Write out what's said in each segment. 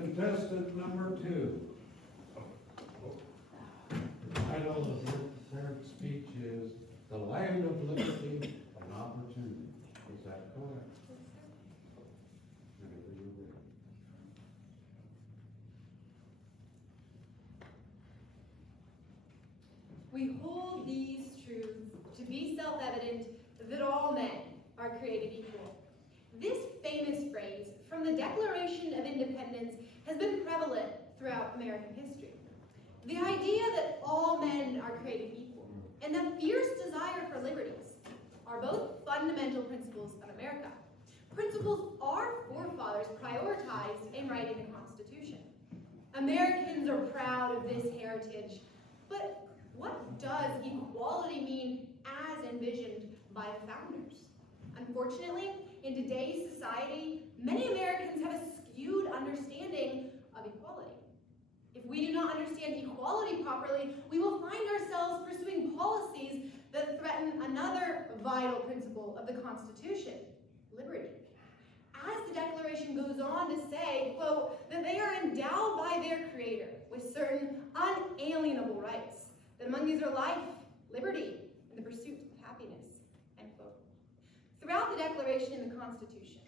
Contestant number 2. The title of her speech is "The Land of Liberty and Opportunity." Is that correct? Whenever you're ready. We hold these truths to be self-evident that all men are created equal. This famous phrase from the Declaration of Independence has been prevalent throughout American history. The idea that all men are created equal and the fierce desire for liberties are both fundamental principles of America. Principles our forefathers prioritized in writing the Constitution. Americans are proud of this heritage, but what does equality mean as envisioned by the founders? Unfortunately, in today's society, many Americans have a skewed understanding of equality. If we do not understand equality properly, we will find ourselves pursuing policies that threaten another vital principle of the Constitution, liberty. As the Declaration goes on to say, quote, that they are endowed by their Creator with certain unalienable rights, that among these are life, liberty, and the pursuit of happiness, end quote. Throughout the Declaration and the Constitution,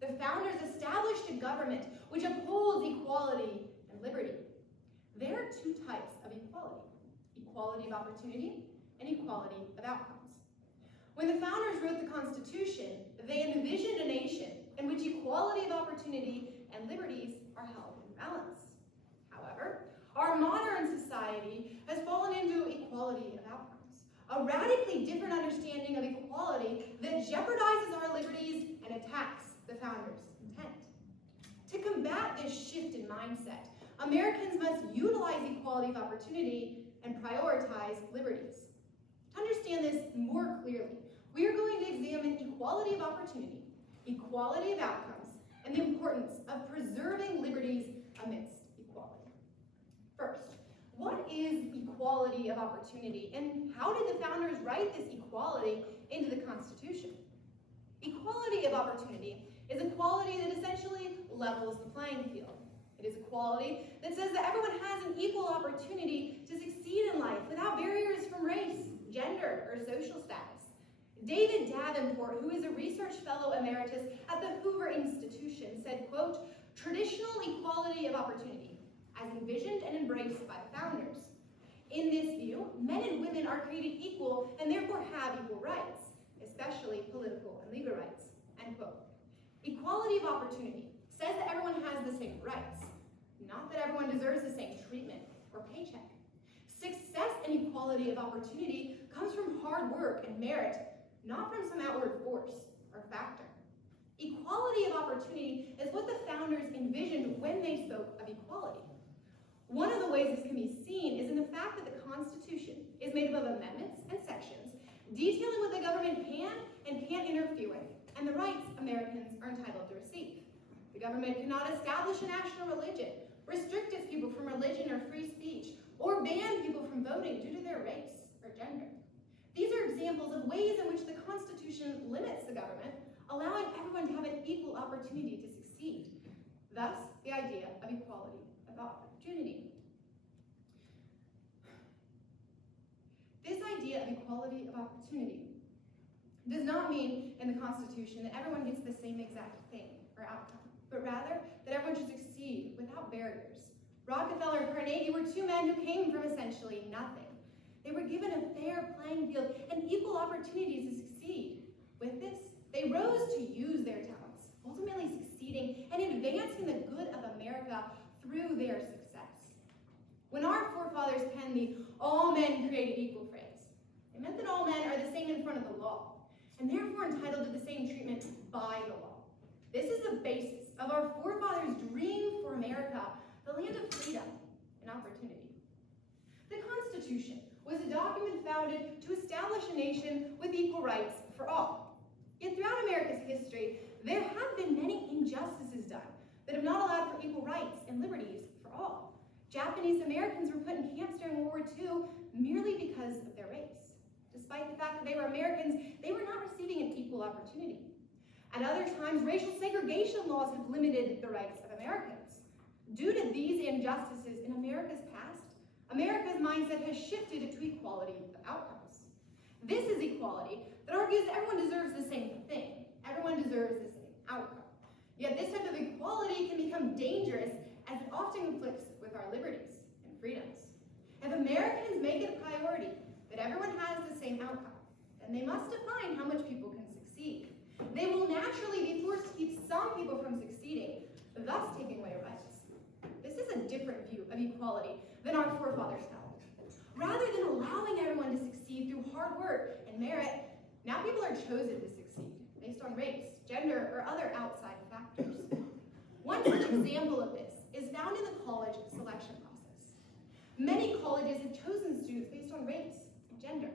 the founders established a government which upholds equality and liberty. There are two types of equality: equality of opportunity and equality of outcomes. When the founders wrote the Constitution, they envisioned a nation in which equality of opportunity and liberties are held in balance. However, our modern society has fallen into equality of outcomes, a radically different understanding of equality that jeopardizes our liberties and attacks the founders' intent. To combat this shift in mindset, Americans must utilize equality of opportunity and prioritize liberties. To understand this more clearly, we are going to examine equality of opportunity, equality of outcomes, and the importance of preserving liberties amidst equality. First, what is equality of opportunity, and how did the founders write this equality into the Constitution? Equality of opportunity is equality that essentially levels the playing field. It is equality that says that everyone has an equal opportunity to succeed in life without barriers from race, gender, or social status. David Davenport, who is a research fellow emeritus at the Hoover Institution, said, quote, "Traditional equality of opportunity, as envisioned and embraced by the founders. In this view, men and women are created equal and therefore have equal rights, especially political and legal rights," end quote. Equality of opportunity says that everyone has the same rights, not that everyone deserves the same treatment or paycheck. Success and equality of opportunity comes from hard work and merit, not from some outward force or factor. Equality of opportunity is what the founders envisioned when they spoke of equality. One of the ways this can be seen is in the fact that the Constitution is made up of amendments and sections detailing what the government can and can't interfere with, and the rights Americans are entitled to receive. The government cannot establish a national religion, restrict its people from religion or free speech, or ban people from voting due to their race or gender. These are examples of ways in which the Constitution limits the government, allowing everyone to have an equal opportunity to succeed. Thus, the idea of equality of opportunity. This idea of equality of opportunity does not mean in the Constitution that everyone gets the same exact thing or outcome, but rather that everyone should succeed without barriers. Rockefeller and Carnegie were two men who came from essentially nothing. They were given a fair playing field and equal opportunities to succeed. With this, they rose to use their talents, ultimately succeeding and advancing the good of America through their success. When our forefathers penned the "all men created equal" phrase, it meant that all men are the same in front of the law, and therefore entitled to the same treatment by the law. This is the basis of our forefathers' dream for America, the land of freedom and opportunity. The Constitution was a document founded to establish a nation with equal rights for all. Yet throughout America's history, there have been many injustices done that have not allowed for equal rights and liberties for all. Japanese Americans were put in camps during World War II merely because of their race. Despite the fact that they were Americans, they were not receiving an equal opportunity. At other times, racial segregation laws have limited the rights of Americans. Due to these injustices in America's past, America's mindset has shifted to equality of outcomes. This is equality that argues everyone deserves the same thing. Everyone deserves the same outcome. Yet this type of equality can become dangerous as it often conflicts with our liberties and freedoms. If Americans make it a priority that everyone has the same outcome, then they must define how much people can succeed. They will naturally be forced to keep some people from succeeding, thus taking away rights. This is a different view of equality than our forefathers held. Rather than allowing everyone to succeed through hard work and merit, now people are chosen to succeed based on race, gender, or other outside factors. One such example of this is found in the college selection process. Many colleges have chosen students based on race and gender,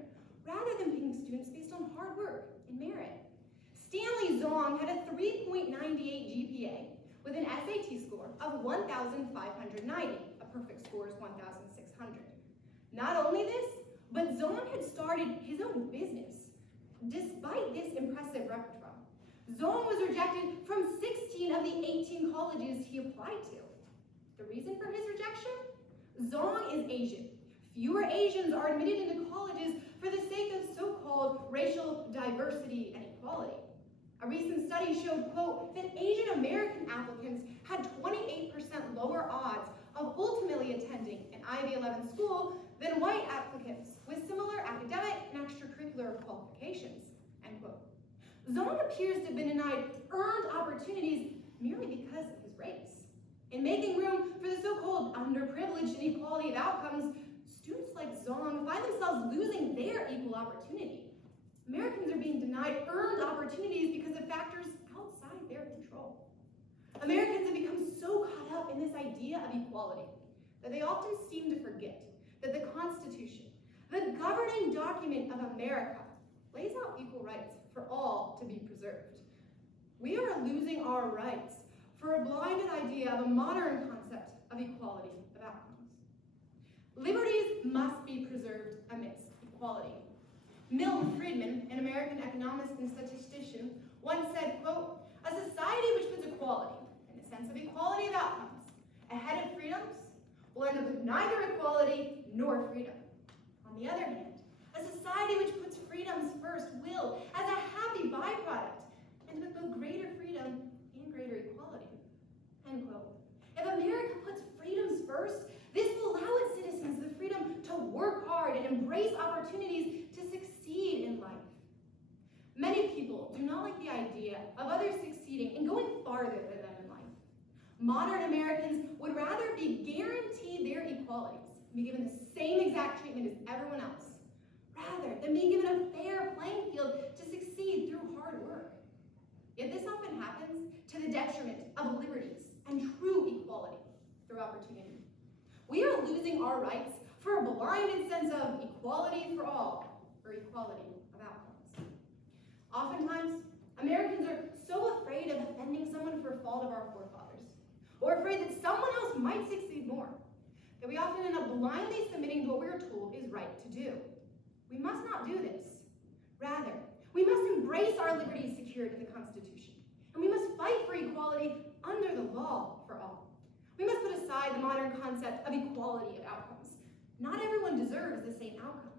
rather than picking students based on hard work and merit. Stanley Zong had a 3.98 GPA with an SAT score of 1,590. A perfect score is 1,600. Not only this, but Zong had started his own business. Despite this impressive repertoire, Zong was rejected from 16 of the 18 colleges he applied to. The reason for his rejection? Zong is Asian. Fewer Asians are admitted into colleges for the sake of so-called racial diversity and equality. A recent study showed, quote, that Asian American applicants had 28% lower odds of ultimately attending an Ivy 11 school than white applicants with similar academic and extracurricular qualifications, end quote. Zong appears to have been denied earned opportunities merely because of his race. In making room for the so-called underprivileged and equality of outcomes, students like Zong find themselves losing their equal opportunity. Americans are being denied earned opportunities because of factors outside their control. Americans have become so caught up in this idea of equality that they often seem to forget that the Constitution, the governing document of America, lays out equal rights for all to be preserved. We are losing our rights for a blinded idea of a modern concept of equality of outcomes. Liberties must be preserved amidst equality. Milton Friedman, an American economist and statistician, once said, quote, "A society which puts equality, in the sense of equality of outcomes, ahead of freedoms, will end up with neither equality nor freedom. On the other hand, a society which puts freedoms first will, as a happy byproduct, end up with both greater freedom and greater equality," end quote. If America puts freedoms first, this will allow its citizens the freedom to work hard and embrace opportunities to succeed in life. Many people do not like the idea of others succeeding and going farther than them in life. Modern Americans would rather be guaranteed their equalities and be given the same exact treatment as everyone else, rather than being given a fair playing field to succeed through hard work. Yet this often happens to the detriment of liberties and true equality through opportunity. We are losing our rights for a blinded sense of equality for all, or equality of outcomes. Oftentimes, Americans are so afraid of offending someone for a fault of our forefathers, or afraid that someone else might succeed more, that we often end up blindly submitting to what we are told is right to do. We must not do this. Rather, we must embrace our liberties secured in the Constitution, and we must fight for equality under the law for all. We must put aside the modern concept of equality of outcomes. Not everyone deserves the same outcome.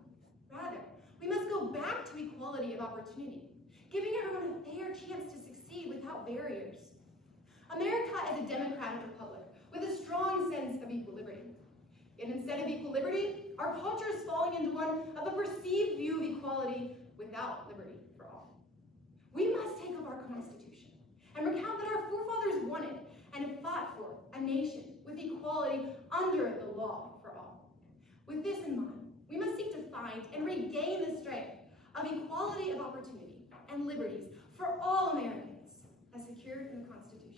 Rather, we must go back to equality of opportunity, giving everyone a fair chance to succeed without barriers. America is a democratic republic with a strong sense of equal liberty. Yet instead of equal liberty, our culture is falling into one of a perceived view of equality without liberty for all. We must take up our Constitution and recount that our forefathers wanted and fought for a nation with equality under the law for all. With this in mind, we must seek to find and regain the strength of equality of opportunity and liberties for all Americans as secured in the Constitution.